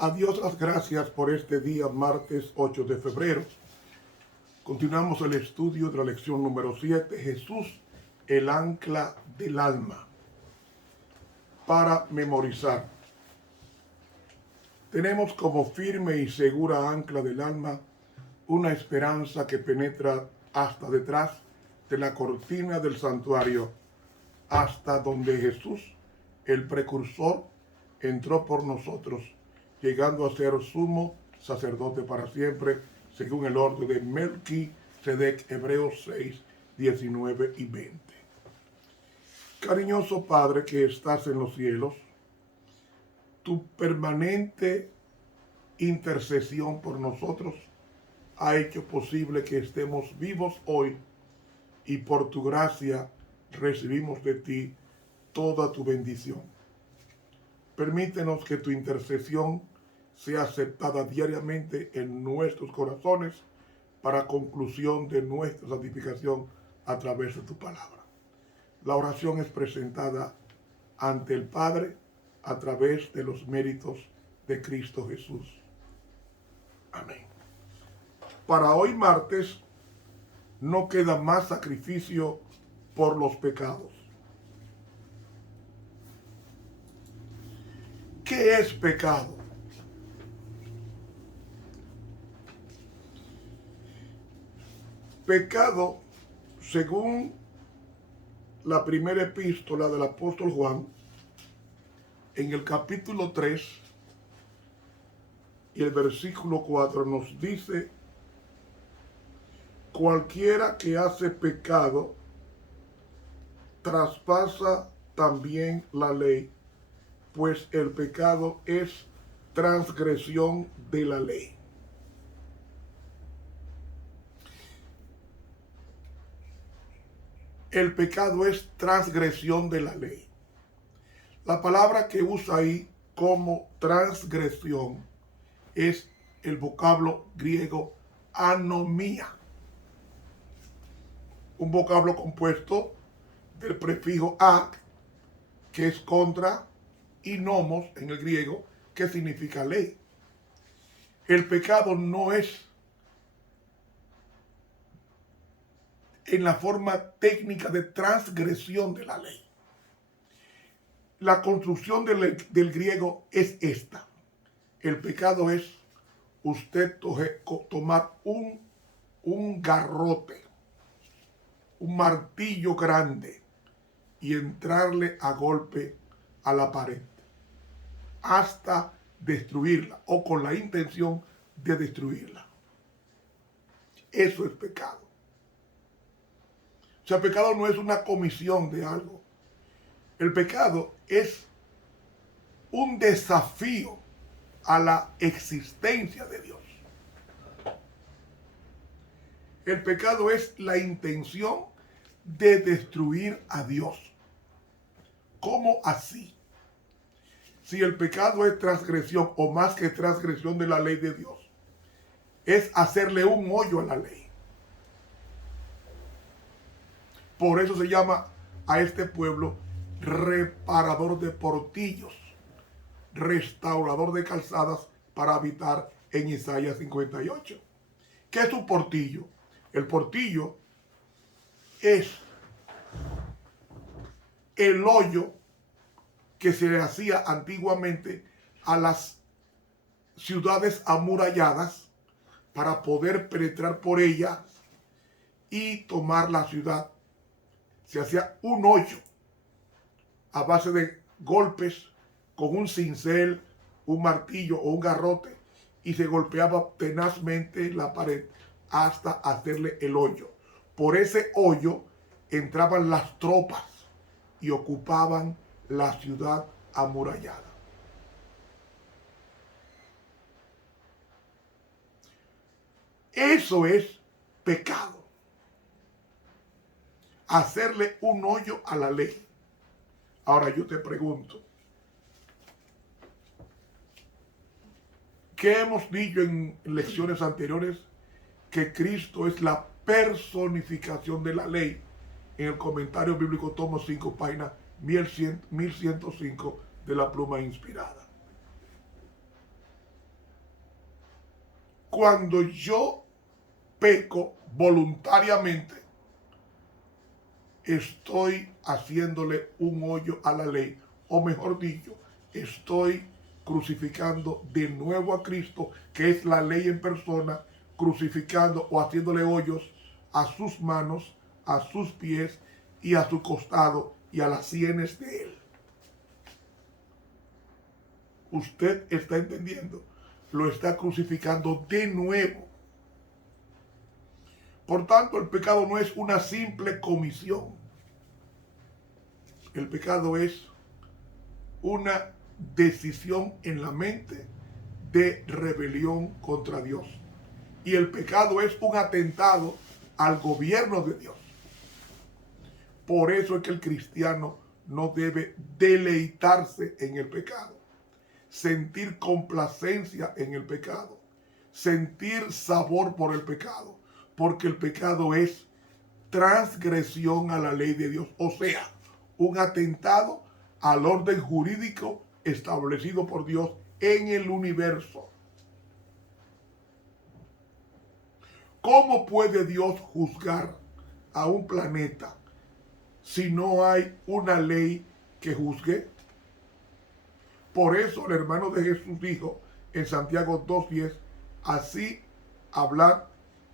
A Dios las gracias por este día, martes 8 de febrero. Continuamos el estudio de la lección número 7, Jesús, el ancla del alma. Para memorizar, tenemos como firme y segura ancla del alma una esperanza que penetra hasta detrás de la cortina del santuario, hasta donde Jesús, el precursor, entró por nosotros, llegando a ser sumo sacerdote para siempre, según el orden de Melquisedec, Hebreos 6, 19 y 20. Cariñoso Padre que estás en los cielos, tu permanente intercesión por nosotros ha hecho posible que estemos vivos hoy, y por tu gracia recibimos de ti toda tu bendición. Permítenos que tu intercesión sea aceptada diariamente en nuestros corazones para conclusión de nuestra santificación a través de tu palabra. La oración es presentada ante el Padre a través de los méritos de Cristo Jesús. Amén. Para hoy martes no queda más sacrificio por los pecados. ¿Qué es pecado? Pecado, según la primera epístola del apóstol Juan, en el capítulo 3 y el versículo 4 nos dice: cualquiera que hace pecado traspasa también la ley, pues el pecado es transgresión de la ley. El pecado es transgresión de la ley. La palabra que usa ahí como transgresión es el vocablo griego anomía, un vocablo compuesto del prefijo a, que es contra, y nomos en el griego, que significa ley. El pecado no es en la forma técnica de transgresión de la ley. La construcción del griego es esta. El pecado es usted tomar un garrote, un martillo grande, y entrarle a golpe a la pared hasta destruirla, o con la intención de destruirla. Eso es pecado. O sea, pecado no es una comisión de algo. El pecado es un desafío a la existencia de Dios. El pecado es la intención de destruir a Dios. ¿Cómo así? Si el pecado es transgresión, o más que transgresión de la ley de Dios, es hacerle un hoyo a la ley. Por eso se llama a este pueblo reparador de portillos, restaurador de calzadas para habitar en Isaías 58. ¿Qué es un portillo? El portillo es el hoyo que se le hacía antiguamente a las ciudades amuralladas para poder penetrar por ellas y tomar la ciudad. Se hacía un hoyo a base de golpes con un cincel, un martillo o un garrote, y se golpeaba tenazmente la pared hasta hacerle el hoyo. Por ese hoyo entraban las tropas y ocupaban la ciudad amurallada. Eso es pecado. Hacerle un hoyo a la ley. Ahora yo te pregunto, ¿qué hemos dicho en lecciones anteriores? Que Cristo es la personificación de la ley. En el comentario bíblico, tomo 5, página 1105 de la Pluma Inspirada. cuando yo peco voluntariamente, estoy haciéndole un hoyo a la ley, o mejor dicho, estoy crucificando de nuevo a Cristo, que es la ley en persona, crucificando o haciéndole hoyos a sus manos, a sus pies y a su costado y a las sienes de él. Usted está entendiendo, lo está crucificando de nuevo. Por tanto, el pecado no es una simple comisión. El pecado es una decisión en la mente de rebelión contra Dios. Y el pecado es un atentado al gobierno de Dios. Por eso es que el cristiano no debe deleitarse en el pecado, sentir complacencia en el pecado, sentir sabor por el pecado, porque el pecado es transgresión a la ley de Dios, o sea, un atentado al orden jurídico establecido por Dios en el universo. ¿Cómo puede Dios juzgar a un planeta si no hay una ley que juzgue? Por eso el hermano de Jesús dijo en Santiago 2:10, así hablar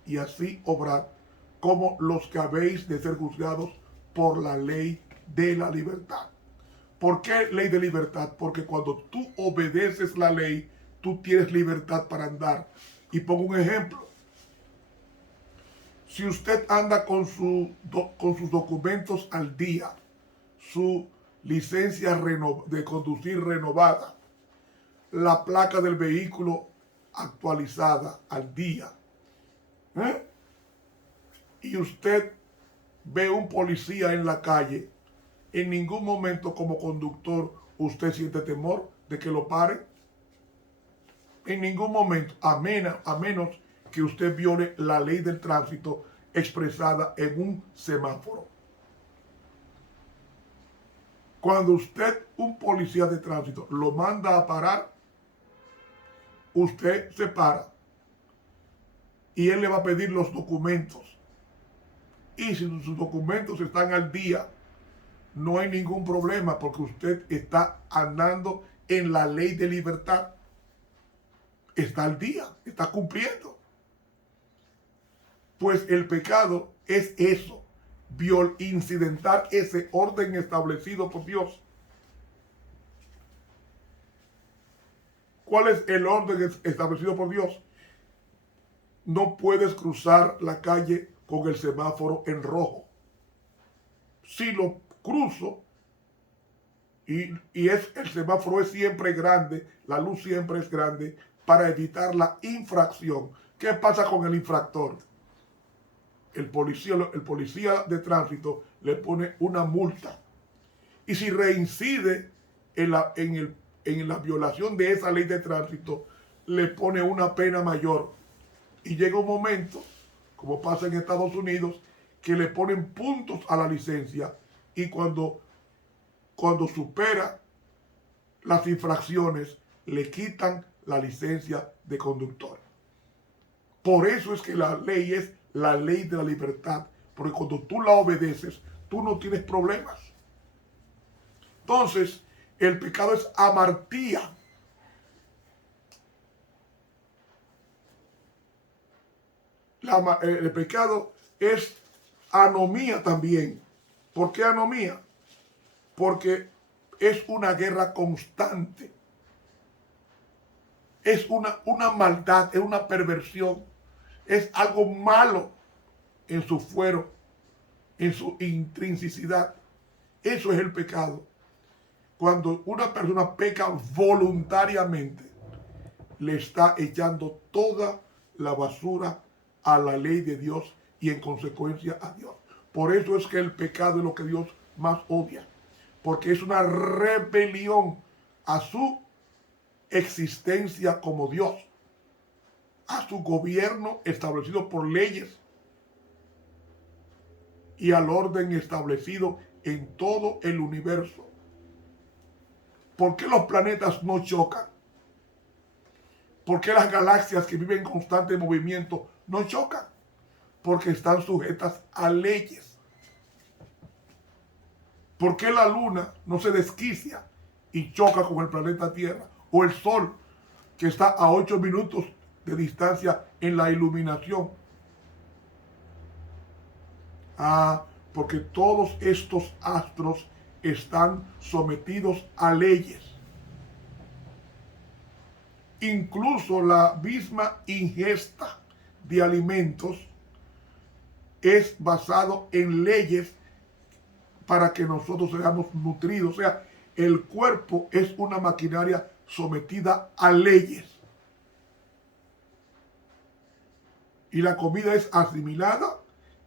y así obrar, como los que habéis de ser juzgados por la ley de la libertad. ¿Por qué ley de libertad? Porque cuando tú obedeces la ley, tú tienes libertad para andar. Y pongo un ejemplo. Si usted anda con sus documentos al día, su licencia de conducir renovada, la placa del vehículo actualizada al día, y usted ve un policía en la calle, en ningún momento como conductor usted siente temor de que lo paren. En ningún momento, a menos que usted viole la ley del tránsito expresada en un semáforo. Cuando usted, un policía de tránsito, lo manda a parar, usted se para y él le va a pedir los documentos. Y si sus documentos están al día, no hay ningún problema porque usted está andando en la ley de libertad. Está al día, está cumpliendo. Pues el pecado es eso, incidentar ese orden establecido por Dios. ¿Cuál es el orden establecido por Dios? No puedes cruzar la calle con el semáforo en rojo. Si lo cruzo y el semáforo es siempre grande, la luz siempre es grande para evitar la infracción. ¿Qué pasa con el infractor? El policía de tránsito le pone una multa. Y si reincide en la violación de esa ley de tránsito, le pone una pena mayor. Y llega un momento, como pasa en Estados Unidos, que le ponen puntos a la licencia y cuando supera las infracciones, le quitan la licencia de conductor. Por eso es que la ley es la ley de la libertad, porque cuando tú la obedeces, tú no tienes problemas. Entonces, el pecado es amartía. El pecado es anomía también. ¿Por qué anomía? Porque es una guerra constante. Es una maldad, es una perversión. Es algo malo en su fuero, en su intrinsicidad. Eso es el pecado. Cuando una persona peca voluntariamente, le está echando toda la basura a la ley de Dios y en consecuencia a Dios. Por eso es que el pecado es lo que Dios más odia, porque es una rebelión a su existencia como Dios, a su gobierno establecido por leyes y al orden establecido en todo el universo. ¿Por qué los planetas no chocan? ¿Por qué las galaxias que viven en constante movimiento no chocan? Porque están sujetas a leyes. ¿Por qué la luna no se desquicia y choca con el planeta Tierra? O el sol, que está a 8 minutos de distancia en la iluminación. Porque todos estos astros están sometidos a leyes. Incluso la misma ingesta de alimentos es basado en leyes para que nosotros seamos nutridos. O sea, el cuerpo es una maquinaria sometida a leyes. Y la comida es asimilada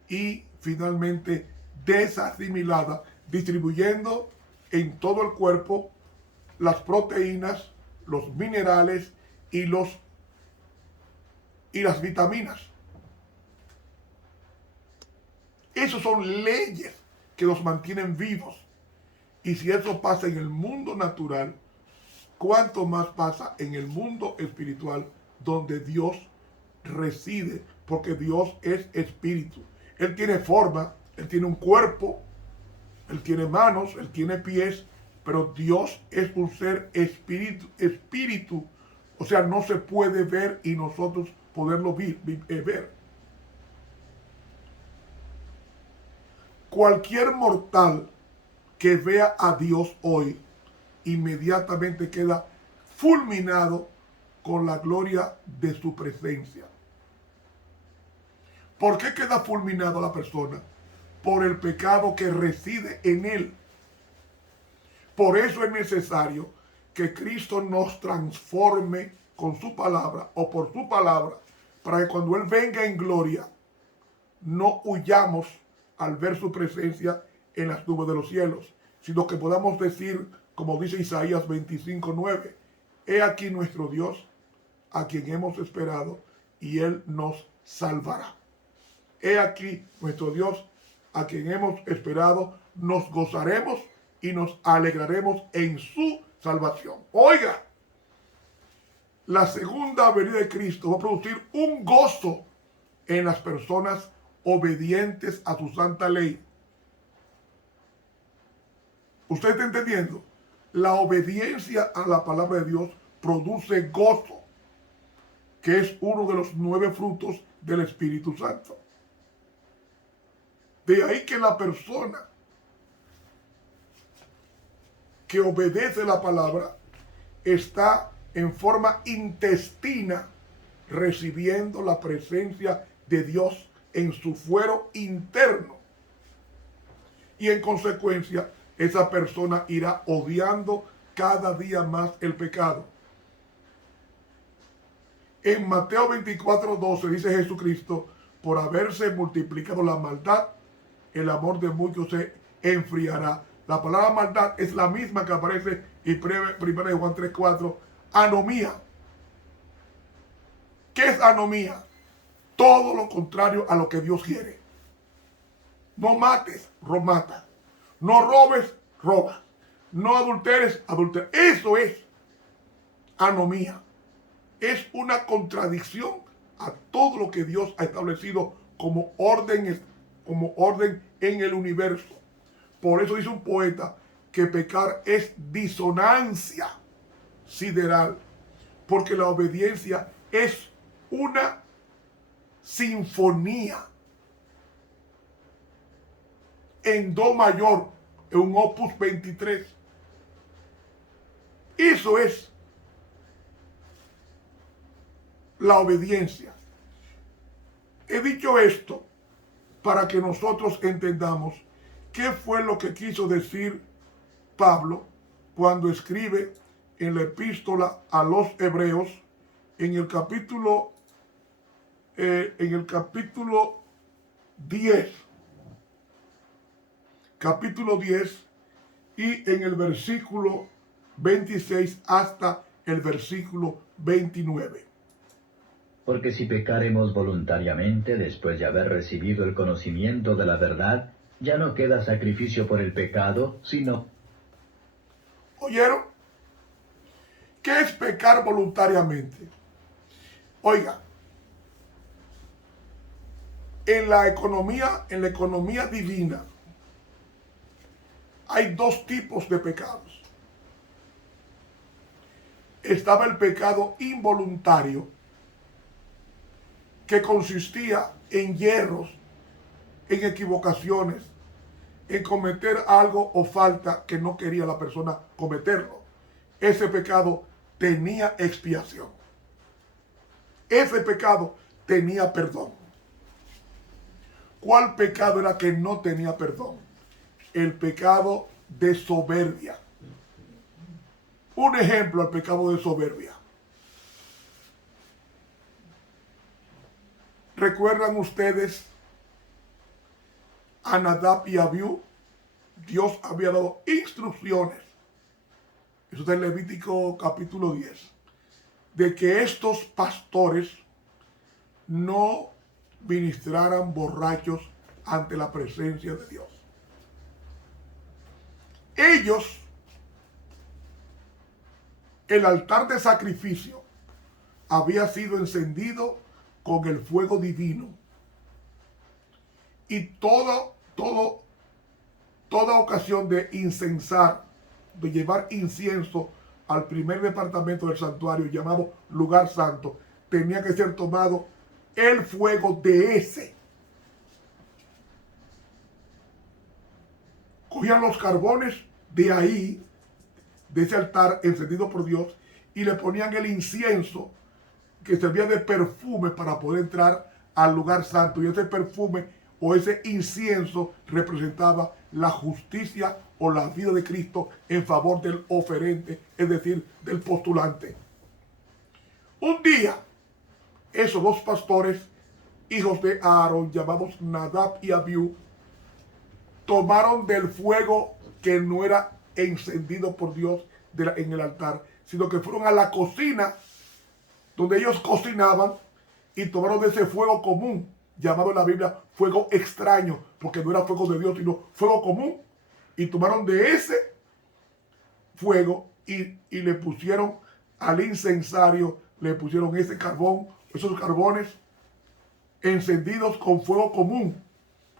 y finalmente desasimilada, distribuyendo en todo el cuerpo las proteínas, los minerales y las vitaminas. Esas son leyes que nos mantienen vivos. Y si eso pasa en el mundo natural, ¿cuánto más pasa en el mundo espiritual donde Dios reside? Porque Dios es espíritu. Él tiene forma, Él tiene un cuerpo, Él tiene manos, Él tiene pies, pero Dios es un ser espíritu. O sea, no se puede ver y nosotros poderlo ver. Cualquier mortal que vea a Dios hoy, inmediatamente queda fulminado con la gloria de su presencia. ¿Por qué queda fulminado la persona? Por el pecado que reside en él. Por eso es necesario que Cristo nos transforme con su palabra o por su palabra, para que cuando Él venga en gloria, no huyamos al ver su presencia en las nubes de los cielos, sino que podamos decir, como dice Isaías 25:9, he aquí nuestro Dios, a quien hemos esperado, y Él nos salvará. He aquí nuestro Dios, a quien hemos esperado, nos gozaremos y nos alegraremos en su salvación. Oiga, la segunda venida de Cristo va a producir un gozo en las personas obedientes a su santa ley. ¿Usted está entendiendo? La obediencia a la palabra de Dios produce gozo, que es uno de los 9 frutos del Espíritu Santo. De ahí que la persona que obedece la palabra está en forma intestina recibiendo la presencia de Dios en su fuero interno. Y en consecuencia, esa persona irá odiando cada día más el pecado. En Mateo 24:12 dice Jesucristo, por haberse multiplicado la maldad, el amor de muchos se enfriará. La palabra maldad es la misma que aparece en 1 Juan 3:4, anomía. ¿Qué es anomía? Todo lo contrario a lo que Dios quiere. No mates, mata. No robes, roba. No adulteres, adultera. Eso es anomía. Es una contradicción a todo lo que Dios ha establecido como orden en el universo. Por eso dice un poeta que pecar es disonancia sideral, porque la obediencia es una sinfonía en do mayor, en un opus 23. Eso es la obediencia. He dicho esto para que nosotros entendamos qué fue lo que quiso decir Pablo cuando escribe en la epístola a los Hebreos en el capítulo 10. Capítulo 10 y en el versículo 26 hasta el versículo 29. Porque si pecaremos voluntariamente después de haber recibido el conocimiento de la verdad, ya no queda sacrificio por el pecado, sino... ¿Oyeron? ¿Qué es pecar voluntariamente? Oiga, en la economía divina hay dos tipos de pecados. Estaba el pecado involuntario, que consistía en yerros, en equivocaciones, en cometer algo o falta que no quería la persona cometerlo. Ese pecado tenía expiación. Ese pecado tenía perdón. ¿Cuál pecado era que no tenía perdón? El pecado de soberbia. Un ejemplo al pecado de soberbia. ¿Recuerdan ustedes a Nadab y Abiú? Dios había dado instrucciones, eso está en Levítico capítulo 10, de que estos pastores no ministraran borrachos ante la presencia de Dios. Ellos, el altar de sacrificio había sido encendido con el fuego divino, y toda ocasión de incensar, de llevar incienso al primer departamento del santuario llamado lugar santo, tenía que ser tomado el fuego de ese. Cogían los carbones de ahí, de ese altar encendido por Dios, y le ponían el incienso que servía de perfume para poder entrar al lugar santo. Y ese perfume o ese incienso representaba la justicia o la vida de Cristo en favor del oferente, es decir, del postulante. Un día, esos dos pastores, hijos de Aarón, llamados Nadab y Abiú, tomaron del fuego que no era encendido por Dios en el altar, sino que fueron a la cocina donde ellos cocinaban y tomaron de ese fuego común, llamado en la Biblia fuego extraño, porque no era fuego de Dios, sino fuego común, y tomaron de ese fuego y le pusieron al incensario, le pusieron ese carbón, esos carbones encendidos con fuego común,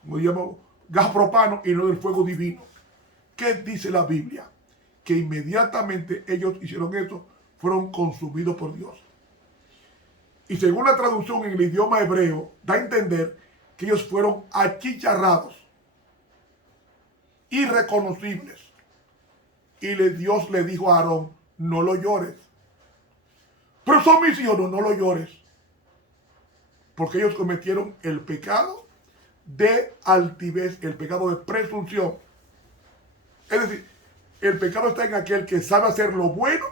como llamamos gas propano, y no del fuego divino. ¿Qué dice la Biblia? Que inmediatamente ellos hicieron esto, fueron consumidos por Dios. Y según la traducción en el idioma hebreo, da a entender que ellos fueron achicharrados, irreconocibles. Y Dios le dijo a Aarón, no lo llores. Pero son mis hijos, no lo llores. Porque ellos cometieron el pecado de altivez, el pecado de presunción. Es decir, el pecado está en aquel que sabe hacer lo bueno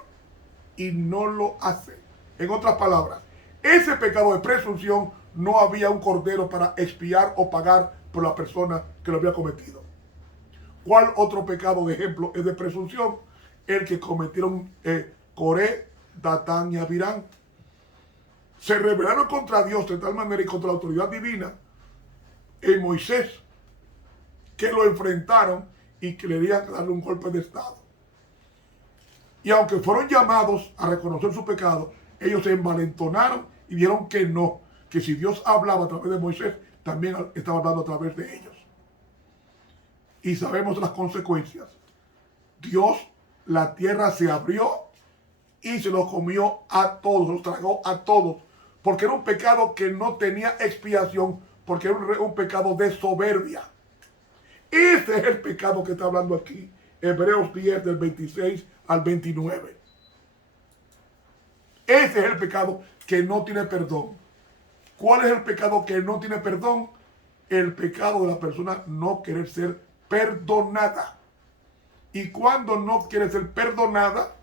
y no lo hace. En otras palabras, ese pecado de presunción, no había un cordero para expiar o pagar por la persona que lo había cometido. ¿Cuál otro pecado de ejemplo es de presunción? El que cometieron Coré, Datán y Abirán. Se rebelaron contra Dios de tal manera y contra la autoridad divina en Moisés, que lo enfrentaron y que le querían darle un golpe de estado. Y aunque fueron llamados a reconocer su pecado, ellos se envalentonaron y dijeron que no, que si Dios hablaba a través de Moisés, también estaba hablando a través de ellos. Y sabemos las consecuencias. Dios, la tierra se abrió y se los comió a todos, los tragó a todos, porque era un pecado que no tenía expiación, porque era un pecado de soberbia. Ese es el pecado que está hablando aquí, Hebreos 10 del 26 al 29. Ese es el pecado que no tiene perdón. ¿Cuál es el pecado que no tiene perdón? El pecado de la persona no querer ser perdonada. Y cuando no quiere ser perdonada,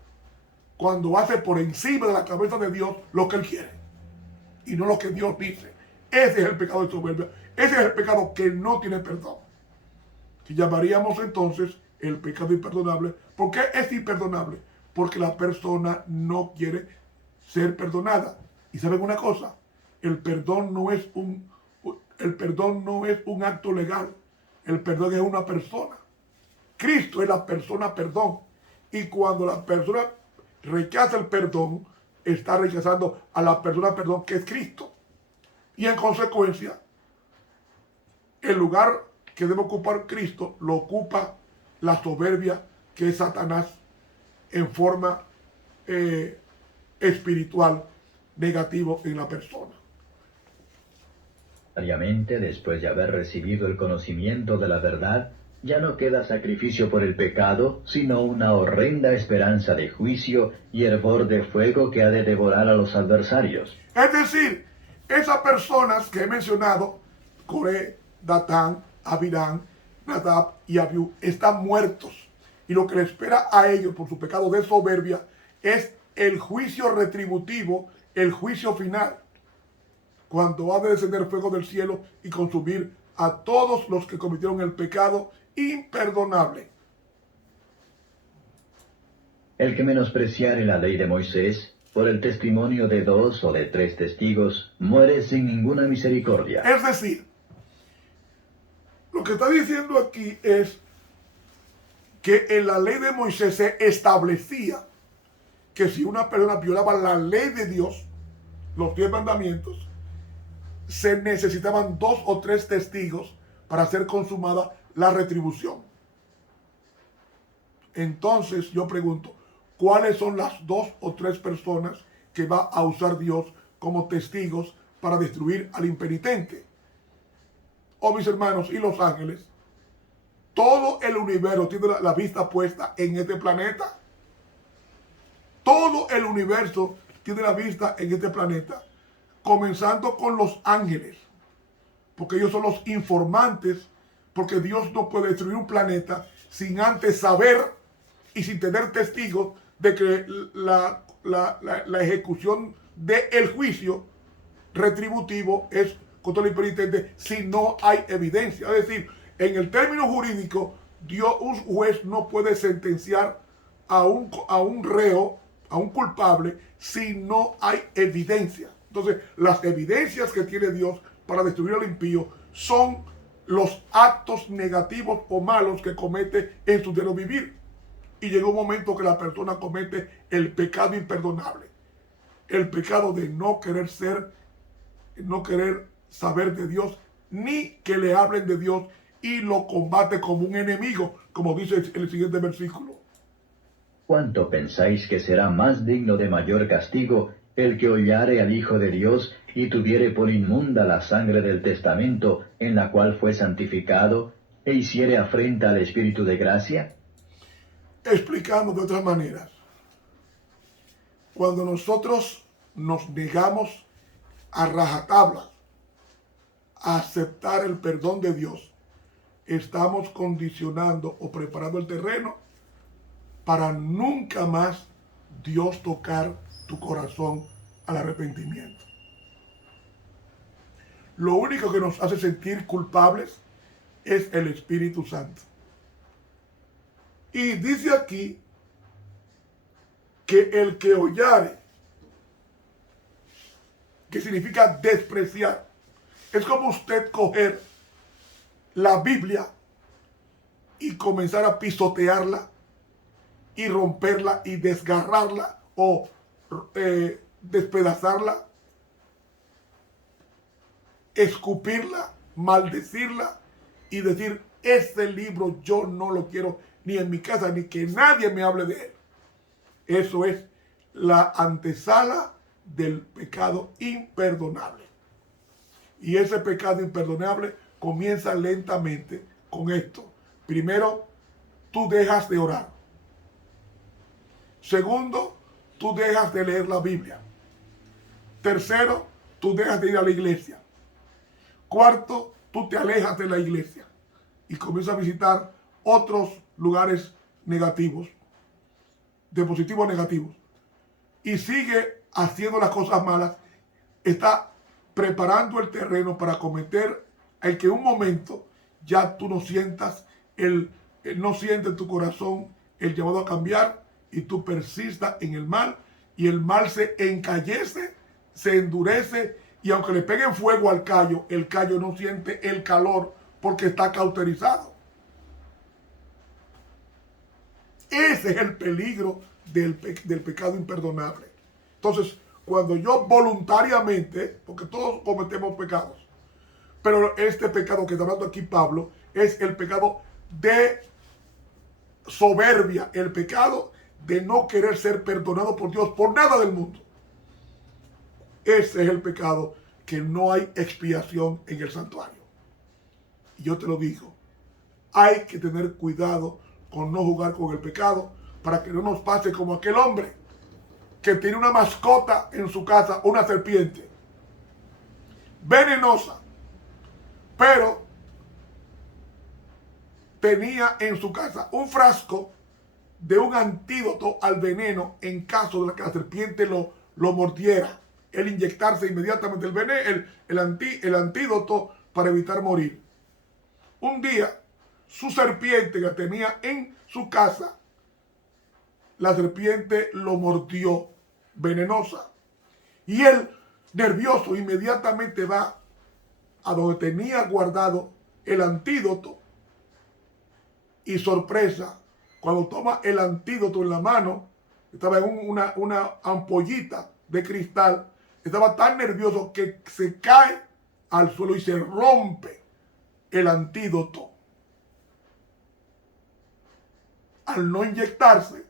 cuando hace por encima de la cabeza de Dios lo que él quiere y no lo que Dios dice. Ese es el pecado de soberbia. Ese es el pecado que no tiene perdón, que llamaríamos entonces el pecado imperdonable. ¿Por qué es imperdonable? Porque la persona no quiere ser perdonada. Y ¿saben una cosa? El perdón no es un acto legal. El perdón es una persona. Cristo es la persona perdón. Y cuando la persona rechaza el perdón, está rechazando a la persona, que es Cristo. Y en consecuencia, el lugar que debe ocupar Cristo lo ocupa la soberbia, que es Satanás, en forma espiritual negativo en la persona. Después de haber recibido el conocimiento de la verdad, ya no queda sacrificio por el pecado, sino una horrenda esperanza de juicio y hervor de fuego que ha de devorar a los adversarios. Es decir, esas personas que he mencionado, Coré, Datán, Abirán, Nadab y Abiú, están muertos. Y lo que le espera a ellos por su pecado de soberbia es el juicio retributivo, el juicio final, cuando ha de descender fuego del cielo y consumir a todos los que cometieron el pecado imperdonable. El que menospreciare la ley de Moisés, por el testimonio de 2 o de 3 testigos, muere sin ninguna misericordia. Es decir, lo que está diciendo aquí es que en la ley de Moisés se establecía que si una persona violaba la ley de Dios, los 10 mandamientos, se necesitaban 2 o 3 testigos para ser consumada la retribución. Entonces yo pregunto, ¿cuáles son las 2 o 3 personas que va a usar Dios como testigos para destruir al impenitente? Oh, mis hermanos, y los ángeles, todo el universo tiene la vista puesta en este planeta. Todo el universo tiene la vista en este planeta, comenzando con los ángeles, porque ellos son los informantes, porque Dios no puede destruir un planeta sin antes saber y sin tener testigos de que la ejecución del juicio retributivo es contra el impenitente si no hay evidencia. Es decir, en el término jurídico, un juez no puede sentenciar a un reo, a un culpable, si no hay evidencia. Entonces, las evidencias que tiene Dios para destruir al impío son los actos negativos o malos que comete en su diario vivir. Y llega un momento que la persona comete el pecado imperdonable. El pecado de no querer saber de Dios, ni que le hablen de Dios, y lo combate como un enemigo, como dice el siguiente versículo. ¿Cuánto pensáis que será más digno de mayor castigo el que hollare al Hijo de Dios y tuviere por inmunda la sangre del testamento en la cual fue santificado, e hiciere afrenta al Espíritu de gracia? Explicando de otras maneras, cuando nosotros nos negamos a rajatabla a aceptar el perdón de Dios, estamos condicionando o preparando el terreno para nunca más Dios tocar tu corazón al arrepentimiento. Lo único que nos hace sentir culpables es el Espíritu Santo. Y dice aquí que el que hollare, que significa despreciar, es como usted coger la Biblia y comenzar a pisotearla y romperla y desgarrarla o despedazarla, escupirla, maldecirla y decir, este libro yo no lo quiero ni en mi casa, ni que nadie me hable de él. Eso es la antesala del pecado imperdonable. Y ese pecado imperdonable comienza lentamente con esto. Primero, tú dejas de orar. Segundo, tú dejas de leer la Biblia. Tercero, tú dejas de ir a la iglesia. Cuarto, tú te alejas de la iglesia y comienzas a visitar otros lugares negativos, de positivos negativos. Y sigue haciendo las cosas malas. Está preparando el terreno para cometer el que en un momento ya tú no sientas no sientes en tu corazón el llamado a cambiar y tú persistas en el mal y el mal se encallece, se endurece y aunque le peguen fuego al callo, el callo no siente el calor porque está cauterizado. Ese es el peligro del pecado imperdonable. Entonces, cuando yo voluntariamente, porque todos cometemos pecados, pero este pecado que está hablando aquí Pablo es el pecado de soberbia, el pecado de no querer ser perdonado por Dios por nada del mundo. Ese es el pecado que no hay expiación en el santuario. Y yo te lo digo, hay que tener cuidado con no jugar con el pecado para que no nos pase como aquel hombre que tiene una mascota en su casa, una serpiente venenosa, pero tenía en su casa un frasco de un antídoto al veneno en caso de que la serpiente lo mordiera. El inyectarse inmediatamente el veneno, el antídoto para evitar morir. Un día, su serpiente que tenía en su casa, la serpiente lo mordió, venenosa. Y él, nervioso, inmediatamente va a donde tenía guardado el antídoto. Y sorpresa, cuando toma el antídoto en la mano, estaba en una ampollita de cristal, estaba tan nervioso que se cae al suelo y se rompe el antídoto. Al no inyectarse,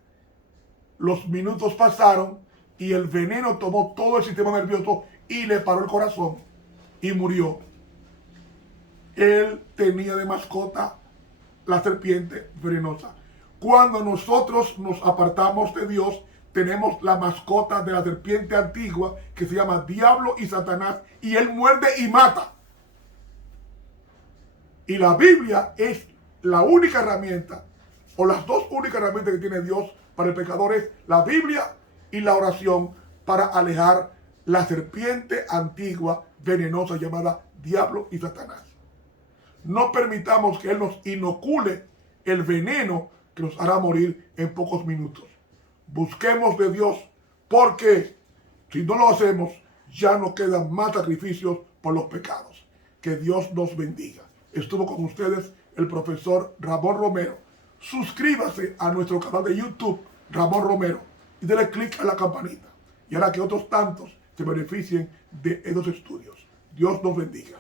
los minutos pasaron y el veneno tomó todo el sistema nervioso y le paró el corazón y murió. Él tenía de mascota la serpiente venenosa. Cuando nosotros nos apartamos de Dios, tenemos la mascota de la serpiente antigua que se llama Diablo y Satanás, y él muerde y mata. Y la Biblia es la única herramienta, o las dos únicas herramientas que tiene Dios para el pecador, es la Biblia y la oración para alejar la serpiente antigua venenosa llamada Diablo y Satanás. No permitamos que Él nos inocule el veneno que nos hará morir en pocos minutos. Busquemos de Dios, porque si no lo hacemos, ya no quedan más sacrificios por los pecados. Que Dios nos bendiga. Estuvo con ustedes el profesor Ramón Romero. Suscríbase a nuestro canal de YouTube, Ramón Romero, y denle clic a la campanita. Y hará que otros tantos se beneficien de estos estudios. Dios nos bendiga.